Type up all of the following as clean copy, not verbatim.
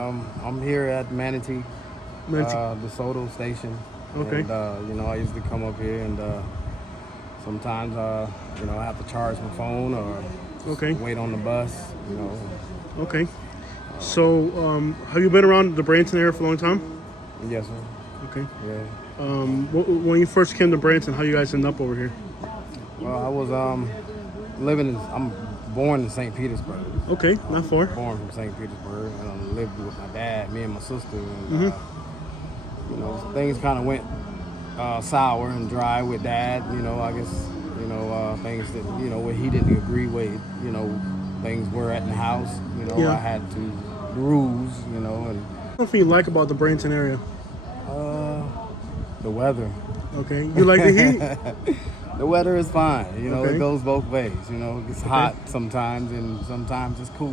I'm here at Manatee, Manatee. DeSoto Station. Okay. And, I usually come up here and sometimes, I have to charge my phone or Okay. wait on the bus, Okay. So, have you been around the Bradenton area for a long time? Yes, sir. Okay. Yeah. When you first came to Bradenton, how you guys end up over here? Well, I was I'm born in St. Petersburg. Okay, not far. Born from St. Petersburg. And lived with my dad, me and my sister. And, things kind of went sour and dry with dad. I guess, things that, where he didn't agree with, things were at the house. Yeah. I had to, the rules, and What do you like about the Bradenton area? the weather. Okay. You like the heat? The weather is fine. Okay. It goes both ways. It's hot sometimes and sometimes it's cool.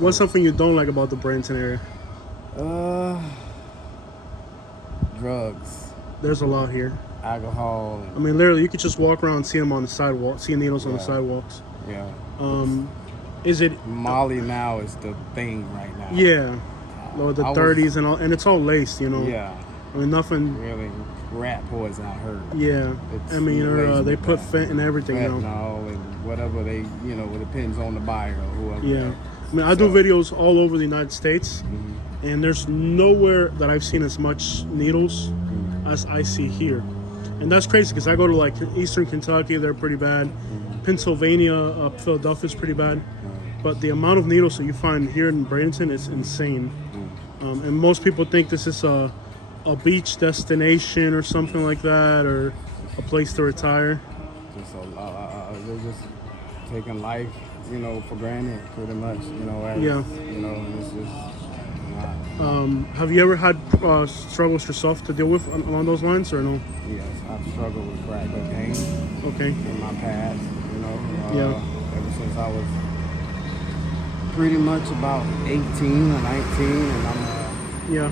What's something you don't like about the Bradenton area? Drugs, There's a lot here. alcohol. I mean, literally, you could just walk around and see them on the sidewalk, see needles on the Yeah. sidewalks. Yeah. Is it? Molly now is the thing right now. Yeah. Or the I was- 30s and all, and it's all laced, Yeah. I mean, nothing. Really, rat poison. I heard. Yeah. It's I mean, laced they with put that. fent in everything now. Fentanyl and whatever they, it depends on the buyer or whoever. Yeah. I mean, I do videos all over the United States, and there's nowhere that I've seen as much needles as I see here. And that's crazy because I go to like Eastern Kentucky, they're pretty bad. Pennsylvania, Philadelphia's pretty bad. But the amount of needles that you find here in Bradenton is insane. And most people think this is a beach destination or something like that, or a place to retire. Just they're just taking life, for granted, pretty much. Yeah. And it's just. Have you ever had struggles yourself to deal with along those lines, or no? Yes, I've struggled with crack cocaine Okay. in my past. Yeah. Ever since I was pretty much about 18 or 19, and I'm Yeah.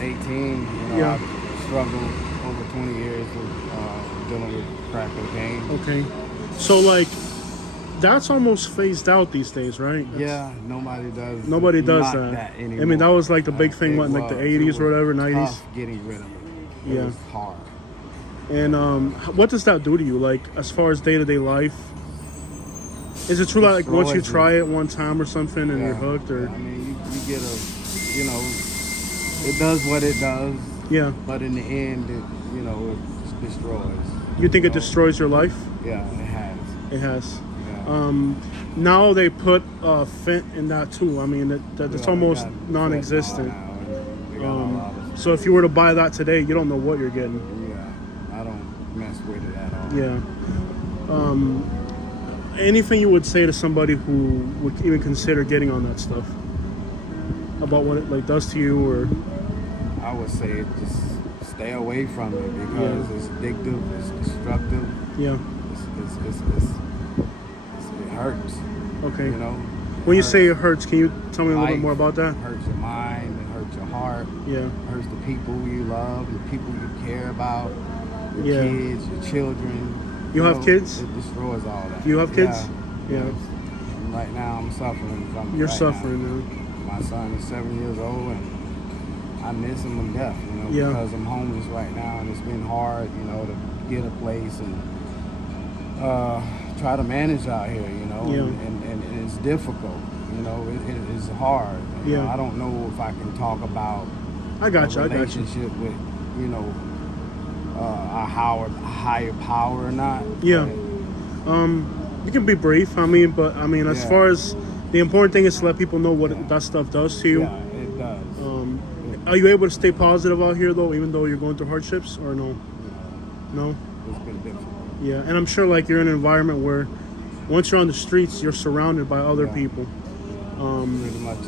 18. Yeah. I've struggled over 20 years with dealing with crack cocaine. Okay. So like, that's almost phased out these days, right? Yeah, nobody does. Nobody does not that. anymore. I mean, that was like the big thing, It what, in like the was. 80s or whatever, It was 90s. tough getting rid of it. It Yeah. was hard. And what does that do to you, like as far as day-to-day life? Is it true that like once you Destroys try it one time or something and you're hooked, or I mean, you get it does what it does, yeah? but in the end, it destroys. You think it destroys your life? Yeah, it has. It has. Yeah. Now they put fent in that too. I mean, that's Yeah, almost they got non-existent. fentanyl now, and they got a lot of- So if you were to buy that today, you don't know what you're getting. Yeah, I don't mess with it at all. Yeah. Anything you would say to somebody who would even consider getting on that stuff about what it like does to you, or I would say just stay away from it because it's addictive, it's destructive, yeah? it hurts. Okay. It When you say it hurts hurts, can you tell me a little bit life, more about that? It hurts your mind, it hurts your heart, Yeah. it hurts the people you love, the people you care about, your Yeah. kids, your children. You have kids? It destroys all that. Do you have kids? Yeah. Yeah. And right now I'm suffering from it. You're right suffering now. now. My son is 7 years old and I miss him to death, Yeah. because I'm homeless right now and it's been hard, to get a place and try to manage out here, Yeah. and it's difficult, it is hard. Yeah. I don't know if I can talk about I got you. a I got you. relationship with, a higher power or not. Yeah. You can be brief. But as Yeah. far as the important thing is to let people know what that stuff does to you. Yeah, it does. Are you able to stay positive out here though, even though you're going through hardships, or no? No. It's been difficult. Yeah, and I'm sure like you're in an environment where once you're on the streets, you're surrounded by other Yeah. people. Pretty much.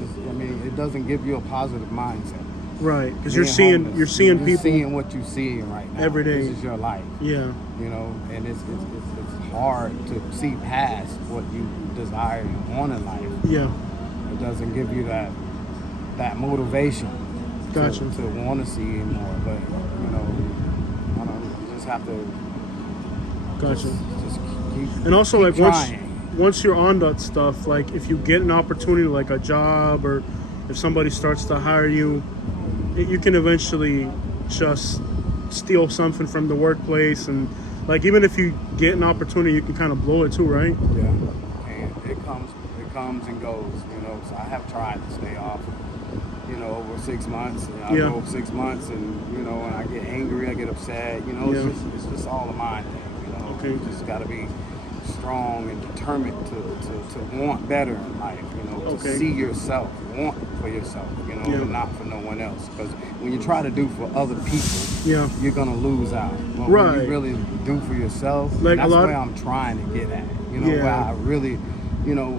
It doesn't give you a positive mindset. Right, because you're Being seeing homeless, you're seeing just people. seeing what you're seeing right now. Every day. This is your life, Yeah, and it's hard to see past what you desire and want in life. yeah, It doesn't give you that motivation Gotcha. to want to see more. But I don't know, you just have to gotcha. just keep. And also, keep like trying. once you're on that stuff, like if you get an opportunity, like a job or if somebody starts to hire you, you can eventually just steal something from the workplace, and like even if you get an opportunity, you can kind of blow it too, right? Yeah, and it comes and goes, you know. So I have tried to stay off, you know, over 6 months. And I go 6 months, and you know, when I get angry, I get upset. You know, it's just all a mind thing. You know, you just got to be strong and determined to want better in life. You know, to see yourself, want for yourself. You know, and not for no one else. Because when you try to do for other people, you're gonna lose out. But when you really do for yourself, like that's where I'm trying to get at. You know, where I really, you know,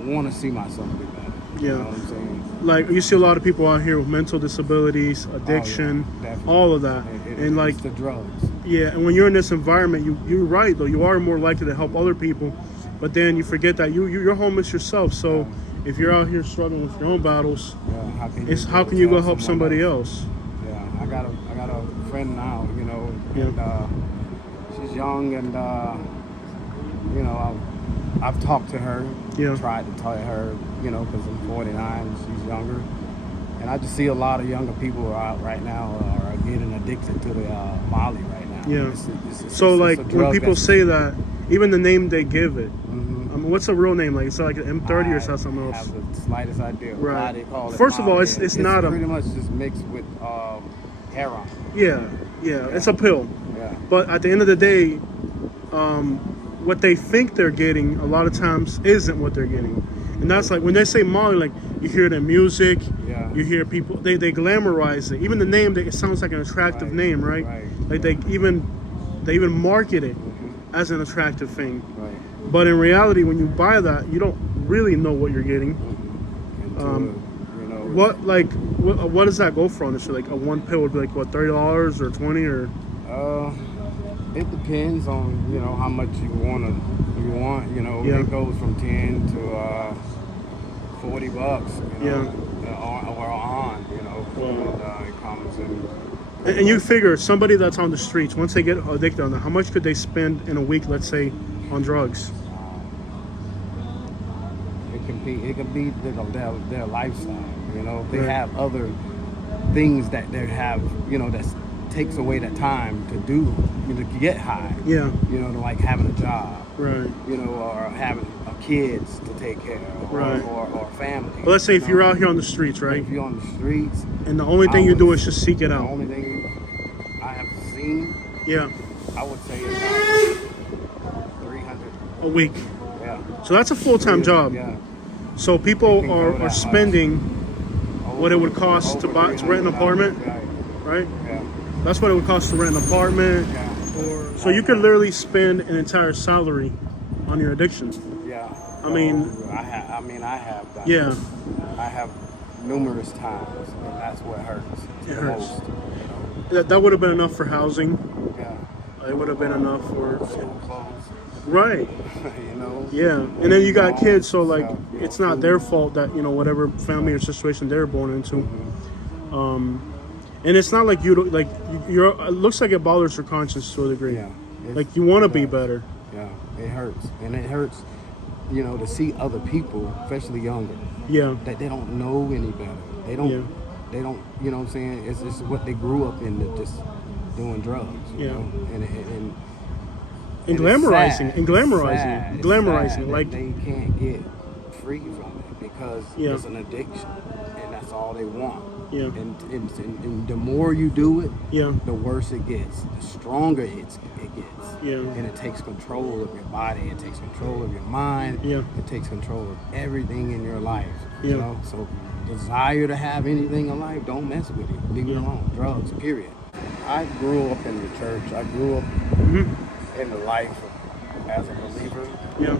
want to see myself do better. You know what I'm saying? Like you see a lot of people out here with mental disabilities, addiction, all of that, and like the drugs. Yeah, and when you're in this environment, you're right though. You are more likely to help other people, but then you forget that you're homeless yourself. So if you're out here struggling with your own battles, how can you go help somebody else? Yeah, I got a friend now, you know, and she's young, and you know, I've talked to her, tried to tell her, you know, because I'm 49 and she's younger. And I just see a lot of younger people out right now are getting addicted to the Molly right now. Yeah. So like when people say that, even the name they give it, I mean, what's a real name? Like it's like an M30 or something else? I have the slightest idea. Right. Why they call it First of all, Molly. it's not pretty much just mixed with heroin. Yeah, it's a pill. Yeah. But at the end of the day, what they think they're getting a lot of times isn't what they're getting. And that's like when they say Molly, like you hear it in music, you hear people, they glamorize it. Even the name, it sounds like an attractive name, right? Like they even market it as an attractive thing. Right. But in reality, when you buy that, you don't really know what you're getting. You know, what does that go for on this? Like a one pill would be like what, $30 or 20 or? It depends on, you know, how much you want. You know, it goes from 10 to $40. You know, or on. You know, and, it comes in. And you figure somebody that's on the streets, once they get addicted on that, how much could they spend in a week, let's say, on drugs? It can be their lifestyle. You know, if they have other things that they have, you know, that takes away that time to do, you know, to get high. Yeah. You know, like having a job. Right. You know, or having kids to take care of, or family. But let's say if you're out here on the streets, right? If you're on the streets, and the only thing you do is just seek it out. The only thing I have seen, I would say is about 300 a week. Yeah. So that's a full-time job. Yeah. So people are spending what it would cost to rent an apartment, right? Yeah. That's what it would cost to rent an apartment. Yeah. So you could literally spend an entire salary on your addiction. Yeah. I mean, I have done. Yeah. It. I have numerous times, and that's what hurts. It hurts. Most, you know. That would have been enough for housing. Yeah. It would have been enough for school clothes. Right. You know. Yeah, and then you got kids, so like it's not their fault that, you know, whatever family or situation they're born into. And it's not like you're. It looks like it bothers your conscience to a degree. Yeah. Like you want to be better. Yeah, it hurts, and it hurts, you know, to see other people, especially younger. Yeah. That they don't know any better. They don't. Yeah. They don't. You know what I'm saying? It's what they grew up in, just doing drugs. You know? And glamorizing, it's glamorizing, sad like they can't get free from it because it's an addiction, and that's all they want. Yeah. And the more you do it, the worse it gets. The stronger it gets. Yeah. And it takes control of your body. It takes control of your mind. Yeah. It takes control of everything in your life. Yeah. You know. So, desire to have anything in life, don't mess with it. Leave it alone. Drugs. Period. I grew up in the church. I grew up in the life as a believer. Yeah.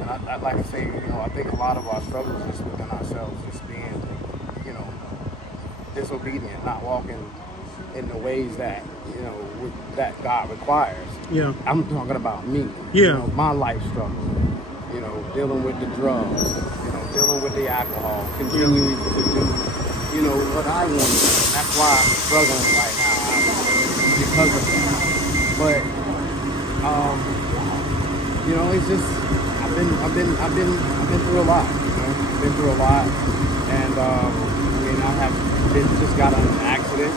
And I like I say, you know, I think a lot of our struggles is within ourselves, just being, you know, disobedient, not walking in the ways that, you know, that God requires. Yeah. I'm talking about me. Yeah. You know, my life struggle. You know, dealing with the drugs, you know, dealing with the alcohol, continuing to do, you know, what I want to do. And that's why I'm struggling right now because of that. But you know, it's just I've been through a lot. You know, I've been through a lot, and I mean, I have just got in an accident.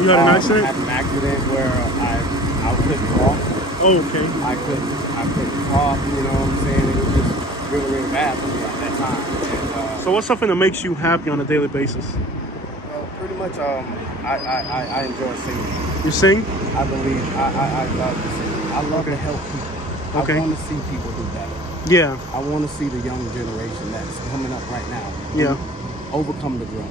You had an I accident? had an accident where I couldn't walk. Oh, okay. I couldn't talk. You know what I'm saying? It was just really, really bad for me at that time. And, So what's something that makes you happy on a daily basis? pretty much, I enjoy singing. You sing? I believe I love to sing. I love to help people. Okay. I want to see people do better. Yeah. I want to see the young generation that's coming up right now. Yeah. Overcome the drugs.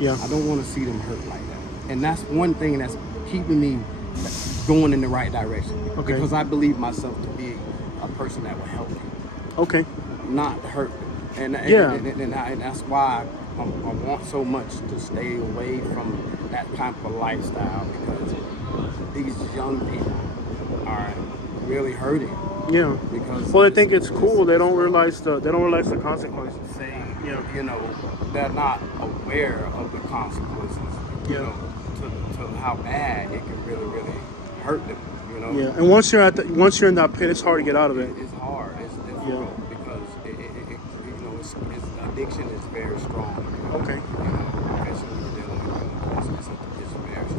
Yeah. I don't want to see them hurt like that. And that's one thing that's keeping me going in the right direction. Okay. Because I believe myself to be a person that will help people, Okay. not hurt them. And that's why I want so much to stay away from that type of lifestyle, because these young people are really hurting. Yeah. Because Well, they think it's cool. They don't realize the consequences. Saying, Yeah. you know, they're not aware of the consequences. You Yeah. know, to how bad it can really, really hurt them. You know. Yeah. And once you're in that pit, it's hard to get out of it. It's hard. It's difficult because you know, it's addiction is very strong. Okay. You know, especially when you're dealing with it's very strong.